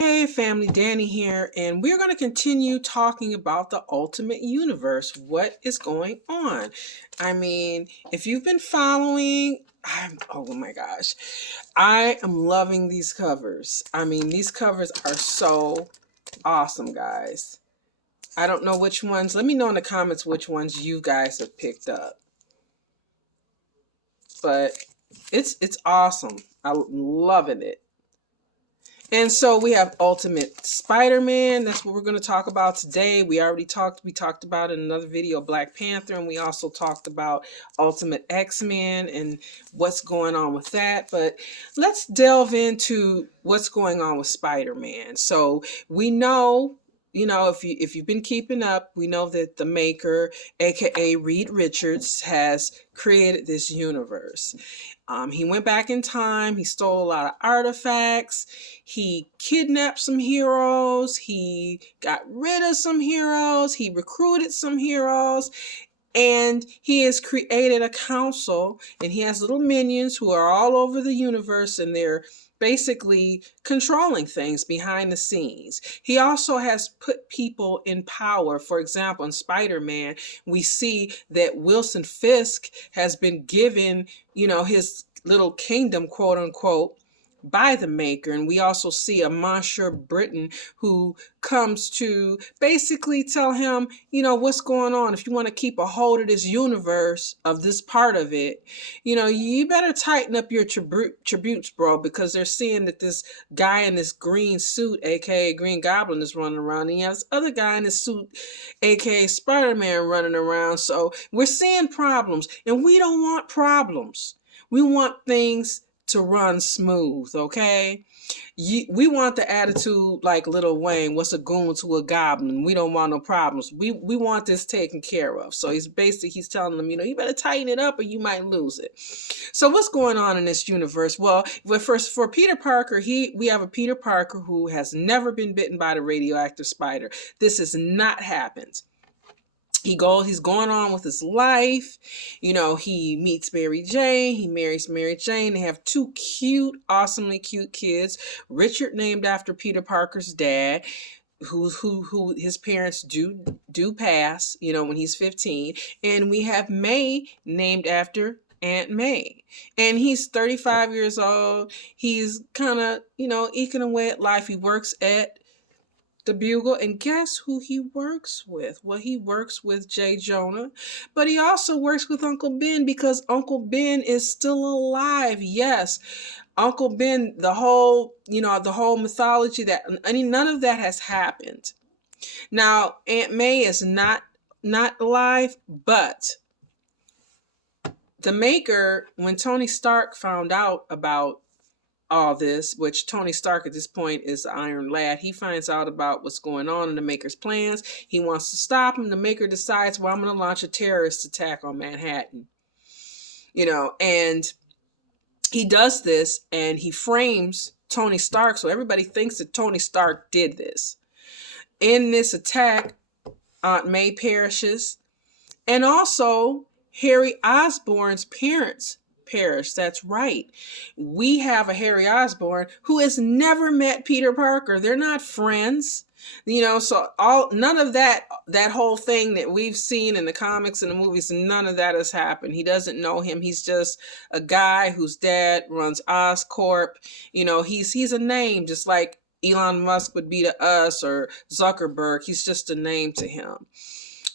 Hey family, Danny here, and we're going to continue talking about the Ultimate Universe. What is going on? I mean, if you've been following, oh my gosh, I am loving these covers. I mean, these covers are so awesome, guys. I don't know which ones. Let me know in the comments which ones you guys have picked up. But it's awesome. I'm loving it. And so we have Ultimate Spider-Man. That's what we're going to talk about today. We talked about in another video Black Panther, and we also talked about Ultimate X-Men and what's going on with that. But let's delve into what's going on with Spider-Man. So we know, if you've been keeping up, we know that the maker, aka Reed Richards, has created this universe. He went back in time. He stole a lot of artifacts. He kidnapped some heroes. He got rid of some heroes. He recruited some heroes. And he has created a council, and he has little minions who are all over the universe, and they're basically controlling things behind the scenes. He also has put people in power. For example, in Spider-Man, we see that Wilson Fisk has been given, his little kingdom, quote unquote, by the maker. And we also see a Monsieur Britain who comes to basically tell him, what's going on. If you want to keep a hold of this universe, of this part of it, you better tighten up your tributes, bro, because they're seeing that this guy in this green suit, aka Green Goblin, is running around, and he has this other guy in this suit, aka Spider-Man, running around. So we're seeing problems, and we don't want problems. We want things to run smooth, okay? We want the attitude like Lil Wayne, what's a goon to a goblin? We don't want no problems. We want this taken care of. So he's telling them, you better tighten it up or you might lose it. So what's going on in this universe? Well, first for Peter Parker, we have a Peter Parker who has never been bitten by the radioactive spider. This has not happened. He's going on with his life. He meets Mary Jane. He marries Mary Jane. They have two awesomely cute kids. Richard, named after Peter Parker's dad, who his parents do pass, when he's 15. And we have May, named after Aunt May. And he's 35 years old. He's kind of, eking away at life. He works at the Bugle, and guess who he works with? Well, he works with J. Jonah, but he also works with Uncle Ben, because Uncle Ben is still alive. Yes, Uncle Ben, the whole mythology, that none of that has happened. Now, Aunt May is not alive, but the maker, when Tony Stark found out about all this, which Tony Stark at this point is the Iron Lad, he finds out about what's going on in the Maker's plans. He wants to stop him. The Maker decides, well, I'm going to launch a terrorist attack on Manhattan. And he does this, and he frames Tony Stark, so everybody thinks that Tony Stark did this. In this attack, Aunt May perishes, and also Harry Osborn's parents perish. That's right. We have a Harry Osborn who has never met Peter Parker. They're not friends. So none of that whole thing that we've seen in the comics and the movies, none of that has happened. He doesn't know him. He's just a guy whose dad runs Oscorp. He's a name, just like Elon Musk would be to us, or Zuckerberg. He's just a name to him.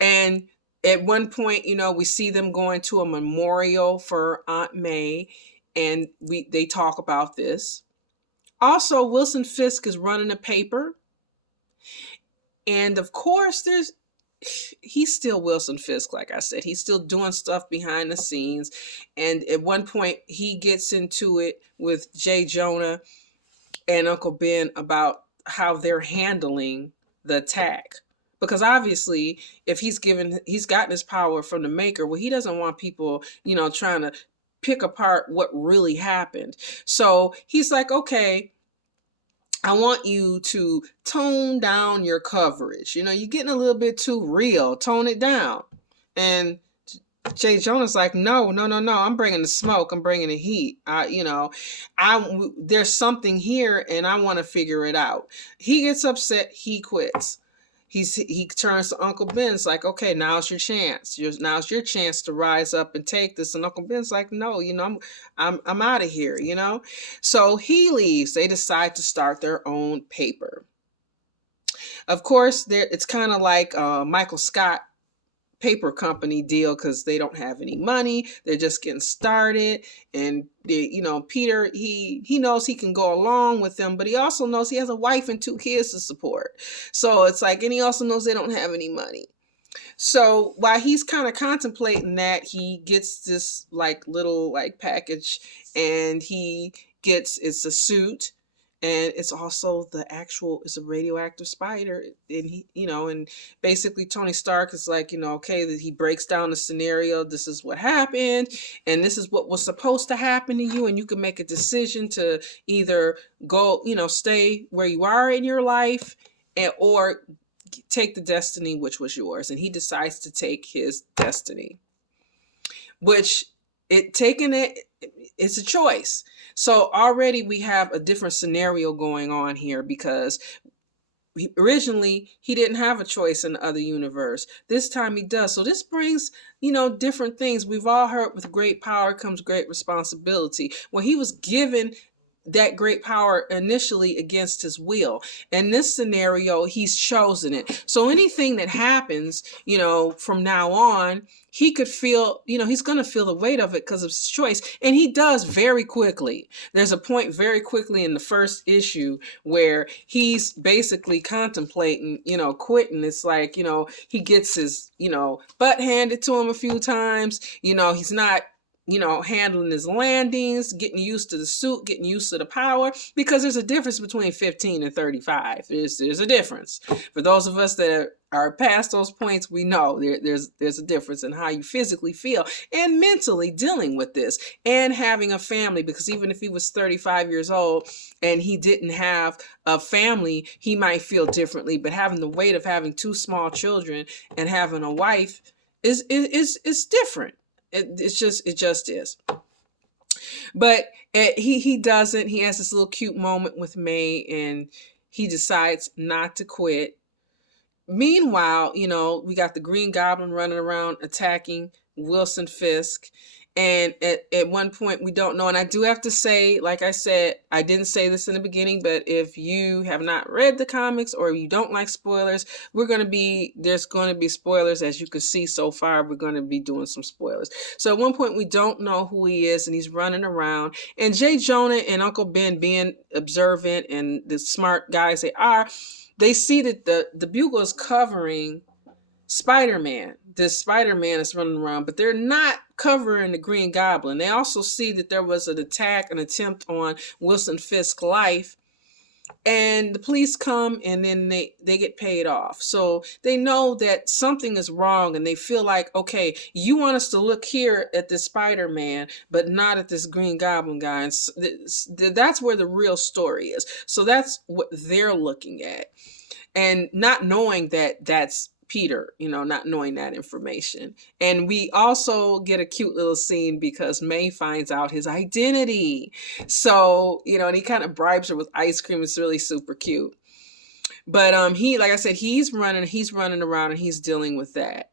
And at one point, we see them going to a memorial for Aunt May, and they talk about this. Also, Wilson Fisk is running a paper. And of course, he's still Wilson Fisk, like I said. He's still doing stuff behind the scenes. And at one point, he gets into it with J. Jonah and Uncle Ben about how they're handling the attack. Because obviously, if he's gotten his power from the Maker, well, he doesn't want people, trying to pick apart what really happened. So he's like, okay, I want you to tone down your coverage. You're getting a little bit too real. Tone it down. And Jay Jonah's like, no, no, no, no. I'm bringing the smoke. I'm bringing the heat. There's something here, and I want to figure it out. He gets upset. He quits. He turns to Uncle Ben. It's like, okay, now's your chance. Now's your chance to rise up and take this. And Uncle Ben's like, no, I'm out of here. So he leaves. They decide to start their own paper. Of course, it's kind of like Michael Scott paper company deal, because they don't have any money. They're just getting started. And Peter, he knows he can go along with them, but he also knows he has a wife and 2 kids to support. So it's like, and he also knows they don't have any money. So while he's kind of contemplating that, he gets this little package, and it's a suit, and it's also it's a radioactive spider. And and basically Tony Stark is like, okay, that he breaks down the scenario. This is what happened, and this is what was supposed to happen to you, and you can make a decision to either go, stay where you are in your life, or take the destiny which was yours. And he decides to take his destiny, which it's a choice. So already we have a different scenario going on here, because originally he didn't have a choice in the other universe. This time he does. So this brings, different things. We've all heard, with great power comes great responsibility. Well, he was given that great power initially against his will. In this scenario, he's chosen it. So anything that happens, from now on, he could feel, he's going to feel the weight of it because of his choice. And he does very quickly. There's a point very quickly in the first issue where he's basically contemplating, quitting. It's like, he gets his, butt handed to him a few times. He's not handling his landings, getting used to the suit, getting used to the power, because there's a difference between 15 and 35. There's a difference. For those of us that are past those points, we know there's a difference in how you physically feel and mentally dealing with this, and having a family, because even if he was 35 years old and he didn't have a family, he might feel differently. But having the weight of having 2 small children and having a wife is different. It just is. But he doesn't. He has this little cute moment with May, and he decides not to quit. Meanwhile, we got the Green Goblin running around attacking Wilson Fisk. And at one point, we don't know. And I do have to say, like I said, I didn't say this in the beginning, but if you have not read the comics or you don't like spoilers, there's going to be spoilers. As you can see so far, we're going to be doing some spoilers. So at one point, we don't know who he is, and he's running around. And Jay Jonah and Uncle Ben, being observant and the smart guys they are, they see that the bugle is covering Spider-Man. This Spider-Man is running around, but they're not covering the Green Goblin. They also see that there was an attempt on Wilson Fisk's life, and the police come, and then they get paid off. So they know that something is wrong, and they feel like, okay, you want us to look here at this Spider-Man, but not at this Green Goblin guy. And that's where the real story is. So that's what they're looking at, and not knowing that that's Peter, not knowing that information. And we also get a cute little scene because May finds out his identity. So, and he kind of bribes her with ice cream. It's really super cute. But he, like I said, he's running around, and he's dealing with that.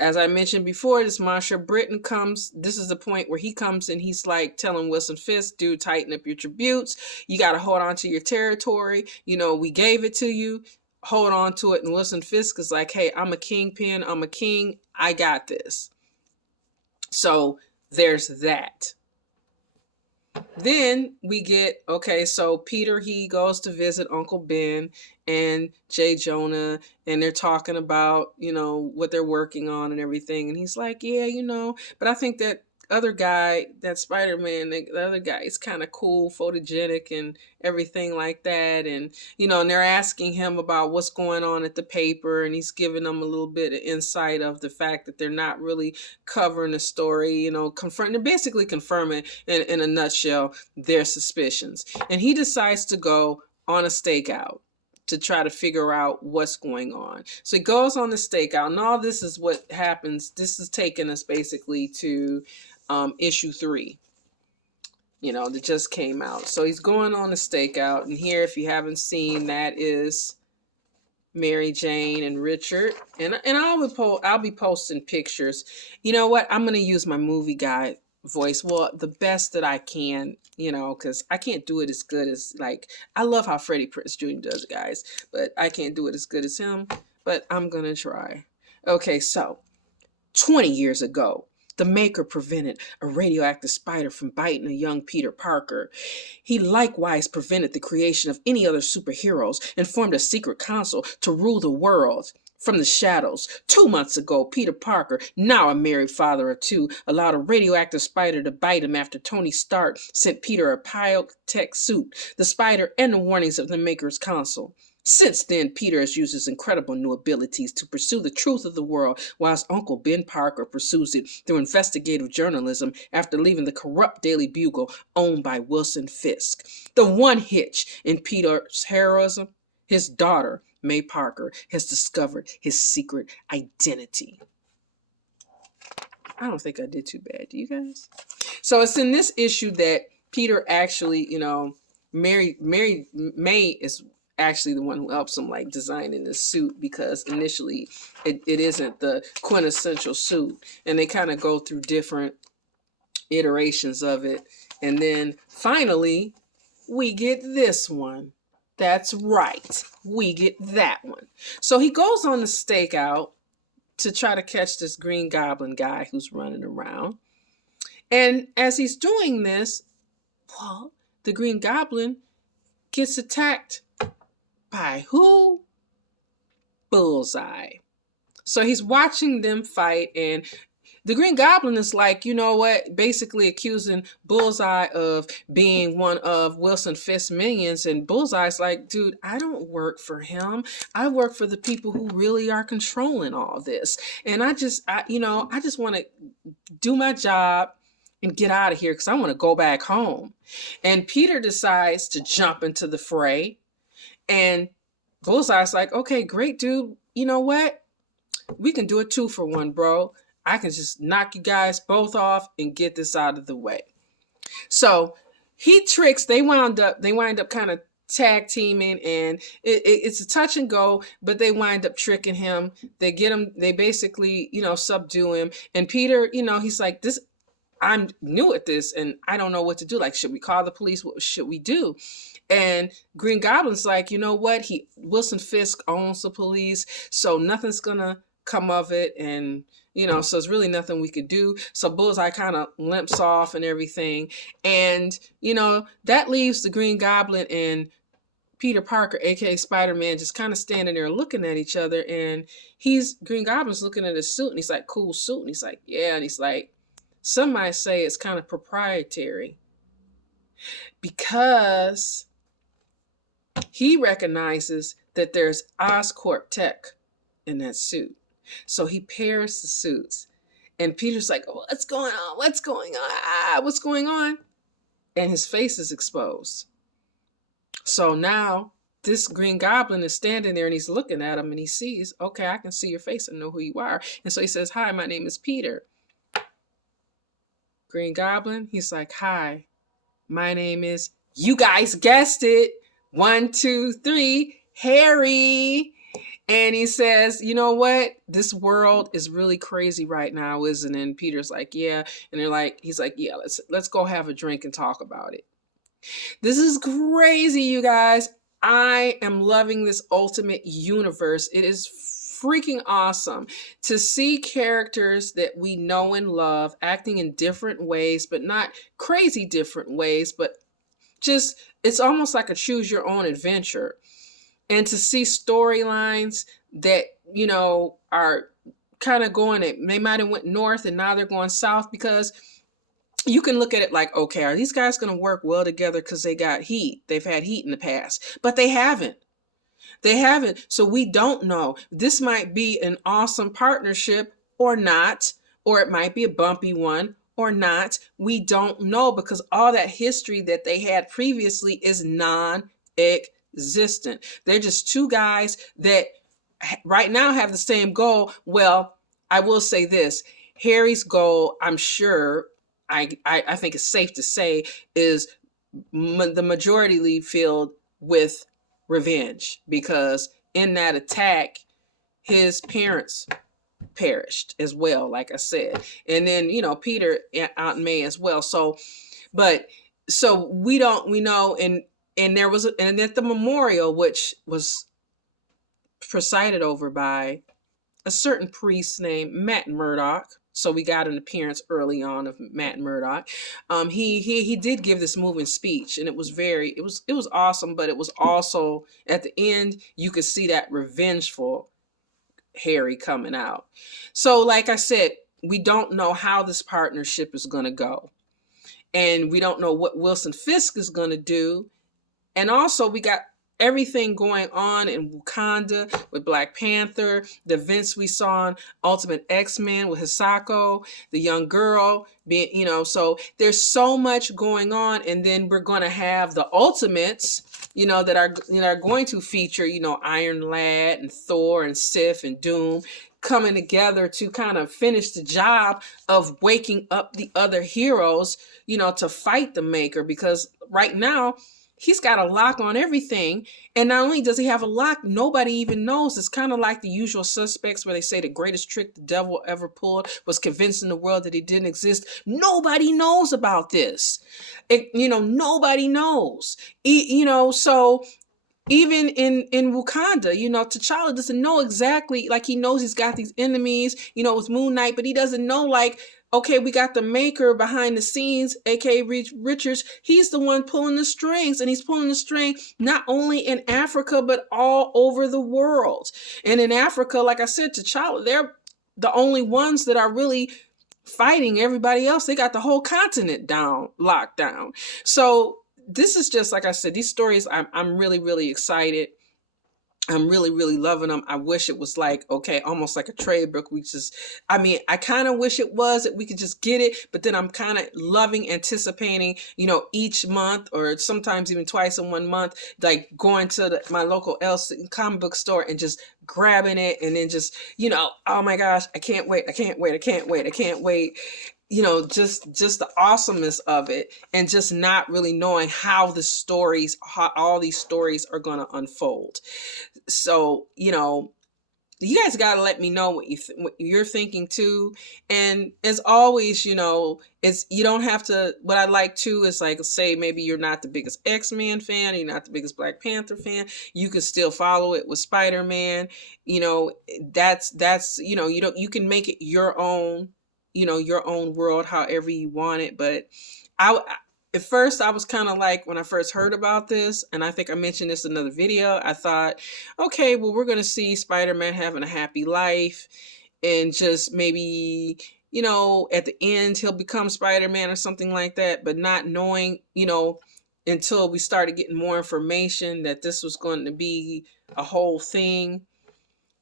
As I mentioned before, this Monsieur Britain comes. This is the point where he comes, and he's like telling Wilson Fisk, dude, tighten up your tributes. You got to hold on to your territory. We gave it to you. Hold on to it. And Wilson Fisk is like, hey, I'm a kingpin. I'm a king. I got this. So there's that. Then we get, okay, so Peter, he goes to visit Uncle Ben and Jay Jonah, and they're talking about, what they're working on and everything. And he's like, yeah, but I think that other guy, that Spider-Man, the other guy is kind of cool, photogenic and everything like that. And, and they're asking him about what's going on at the paper, and he's giving them a little bit of insight of the fact that they're not really covering the story, they're basically confirming in a nutshell their suspicions. And he decides to go on a stakeout to try to figure out what's going on. So he goes on the stakeout, and all this is what happens. This is taking us basically to issue 3, that just came out. So he's going on the stakeout, and here, if you haven't seen, that is Mary Jane and Richard, and I'll be posting pictures. You know what? I'm gonna use my movie guy voice, well, the best that I can, because I can't do it as good as, like, I love how Freddie Prinze Jr. does, guys, but I can't do it as good as him. But I'm gonna try. Okay, so 20 years ago, the Maker prevented a radioactive spider from biting a young Peter Parker. He likewise prevented the creation of any other superheroes and formed a secret council to rule the world from the shadows. 2 months ago, Peter Parker, now a married father of 2, allowed a radioactive spider to bite him after Tony Stark sent Peter a Biotech suit, the spider, and the warnings of the Maker's Council. Since then, Peter has used his incredible new abilities to pursue the truth of the world, while his uncle Ben Parker pursues it through investigative journalism after leaving the corrupt Daily Bugle owned by Wilson Fisk. The one hitch in Peter's heroism, his daughter, May Parker, has discovered his secret identity. I don't think I did too bad, do you guys? So it's in this issue that Peter actually, May is actually the one who helps him, like, designing the suit, because initially it isn't the quintessential suit, and they kind of go through different iterations of it, and then finally we get this one. That's right, we get that one. So he goes on the stakeout to try to catch this Green Goblin guy who's running around, and as he's doing this, well, the Green Goblin gets attacked by who? Bullseye. So he's watching them fight, and the Green Goblin is like, you know what, basically accusing Bullseye of being one of Wilson Fisk's minions, and Bullseye's like, dude, I don't work for him. I work for the people who really are controlling all this. And I just want to do my job and get out of here because I want to go back home. And Peter decides to jump into the fray. And Bullseye's like, okay, great, dude. You know what? We can do a 2-for-1, bro. I can just knock you guys both off and get this out of the way. So he tricks. They wind up kind of tag teaming, and it's a touch and go, but they wind up tricking him. They get him. They basically, subdue him. And Peter, he's like, this. I'm new at this, and I don't know what to do. Like, should we call the police? What should we do? And Green Goblin's like, you know what? Wilson Fisk owns the police, so nothing's gonna come of it, and so it's really nothing we could do. So Bullseye kind of limps off and everything, and that leaves the Green Goblin and Peter Parker, aka Spider-Man, just kind of standing there looking at each other, and Green Goblin's looking at his suit, and he's like, cool suit, and he's like, yeah, and he's like, some might say it's kind of proprietary because he recognizes that there's Oscorp tech in that suit. So he pairs the suits, and Peter's like, what's going on? What's going on? What's going on? And his face is exposed. So now this Green Goblin is standing there, and he's looking at him, and he sees, okay, I can see your face and know who you are. And so he says, hi, my name is Peter. Green Goblin, he's like, hi, my name is, you guys guessed it, 1, 2, 3, Harry. And he says, you know what? This world is really crazy right now, isn't it? And Peter's like, yeah. And he's like, yeah, let's go have a drink and talk about it. This is crazy, you guys. I am loving this Ultimate Universe. It is freaking awesome to see characters that we know and love acting in different ways, but not crazy different ways, but just, it's almost like a choose your own adventure. And to see storylines that, are kind of going, they might have went north and now they're going south, because you can look at it like, okay, are these guys going to work well together because they got heat? They've had heat in the past, but they haven't. They haven't. So we don't know. This might be an awesome partnership or not, or it might be a bumpy one or not. We don't know, because all that history that they had previously is non-existent. existent. They're just two guys that right now have the same goal. Well, I will say this. Harry's goal, I'm sure, I think it's safe to say, is the majority lead filled with revenge, because in that attack, his parents perished as well, like I said. And then, Peter, Aunt May as well. So, but so we know, and there was, and at the memorial, which was presided over by a certain priest named Matt Murdock. So we got an appearance early on of Matt Murdock. He did give this moving speech, and it was awesome. But it was also, at the end, you could see that revengeful Harry coming out. So, like I said, we don't know how this partnership is going to go, and we don't know what Wilson Fisk is going to do. And also, we got everything going on in Wakanda with Black Panther, the events we saw in Ultimate X-Men with Hisako, the young girl being, so there's so much going on. And then we're going to have the Ultimates, that are going to feature, Iron Lad and Thor and Sif and Doom coming together to kind of finish the job of waking up the other heroes, to fight the Maker, because right now, he's got a lock on everything. And not only does he have a lock, nobody even knows. It's kind of like The Usual Suspects, where they say the greatest trick the devil ever pulled was convincing the world that he didn't exist. Nobody knows about this. Nobody knows. So even in Wakanda, T'Challa doesn't know exactly, like, he knows he's got these enemies, with Moon Knight, but he doesn't know, like, okay, we got the Maker behind the scenes, aka Richards. He's the one pulling the strings, and he's pulling the string not only in Africa, but all over the world. And in Africa, like I said, T'Challa, they're the only ones that are really fighting. Everybody else, they got the whole continent locked down. So this is just, like I said, these stories, I'm really, really excited. I'm really, really loving them. I wish it was like, okay, almost like a trade book. I kind of wish it was, that we could just get it, but then I'm kind of loving, anticipating, each month, or sometimes even twice in 1 month, like going to my local comic book store and just grabbing it, and then just, oh my gosh, I can't wait. Just the awesomeness of it, and just not really knowing how all these stories are going to unfold. So, you guys got to let me know what you're thinking too. And as always, it's, you don't have to, what I like too is, like, say maybe you're not the biggest X-Men fan, you're not the biggest Black Panther fan, you can still follow it with Spider-Man. That's you can make it your own, your own world, however you want it. But at first, I was kind of like, when I first heard about this, and I think I mentioned this in another video, I thought, okay, well, we're going to see Spider-Man having a happy life, and just maybe, at the end, he'll become Spider-Man or something like that, but not knowing, until we started getting more information, that this was going to be a whole thing.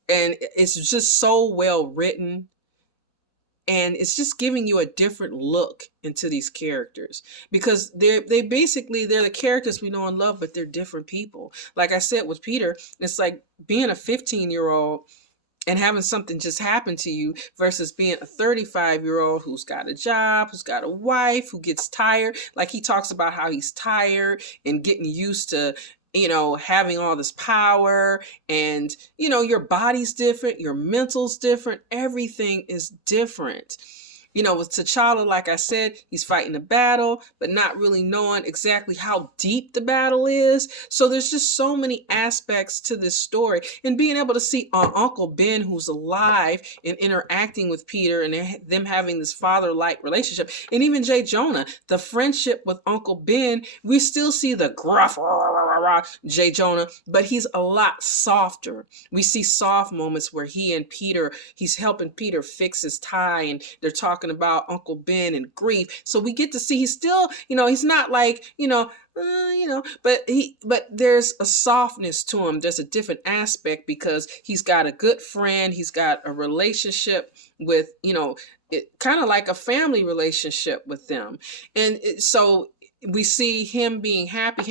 And it's just so well written. And it's just giving you a different look into these characters, because they're the characters we know and love, but they're different people. Like I said with Peter, it's like being a 15-year-old and having something just happen to you, versus being a 35-year-old who's got a job, who's got a wife, who gets tired. Like, he talks about how he's tired and getting used to, having all this power, and, your body's different, your mental's different, everything is different. With T'Challa, like I said, he's fighting a battle, but not really knowing exactly how deep the battle is. So there's just so many aspects to this story. And being able to see Uncle Ben, who's alive, and interacting with Peter, and them having this father-like relationship. And even J. Jonah, the friendship with Uncle Ben, we still see the gruff J. Jonah, but he's a lot softer. We see soft moments where he's helping Peter fix his tie, and they're talking about Uncle Ben and grief. So we get to see he's still, he's not like, but there's a softness to him. There's a different aspect, because he's got a good friend. He's got a relationship with, kind of like a family relationship with them. And so we see him being happy,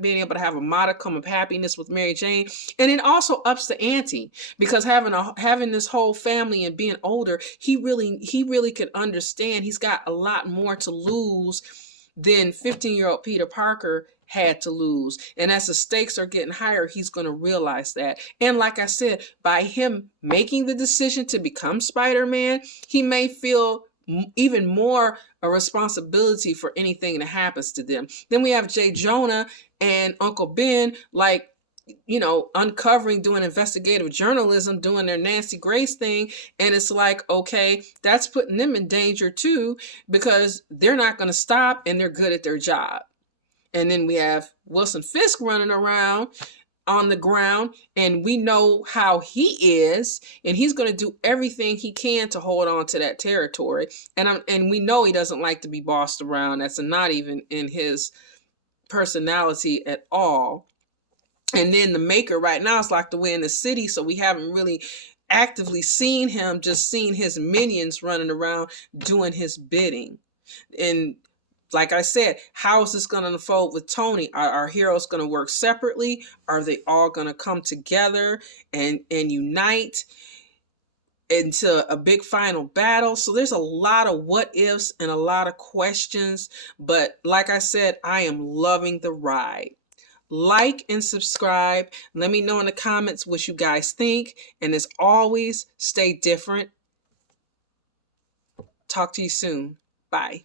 being able to have a modicum of happiness with Mary Jane, and it also ups the ante because having this whole family and being older, he really could understand. He's got a lot more to lose than 15-year-old Peter Parker had to lose, and as the stakes are getting higher, he's going to realize that. And like I said, by him making the decision to become Spider-Man, he may feel even more a responsibility for anything that happens to them. Then we have J. Jonah and Uncle Ben, like, you know, uncovering, doing investigative journalism, doing their Nancy Grace thing. And it's like, okay, that's putting them in danger too, because they're not going to stop and they're good at their job. And then we have Wilson Fisk running around on the ground, and we know how he is, and he's going to do everything he can to hold on to that territory. And we know he doesn't like to be bossed around. That's not even in his personality at all. And then the Maker right now is locked away in the city, so we haven't really actively seen him, just seen his minions running around doing his bidding. And like I said, how is this going to unfold with Tony? Are our heroes going to work separately? Are they all going to come together and unite into a big final battle? So there's a lot of what ifs and a lot of questions. But like I said, I am loving the ride. Like and subscribe. Let me know in the comments what you guys think. And as always, stay different. Talk to you soon. Bye.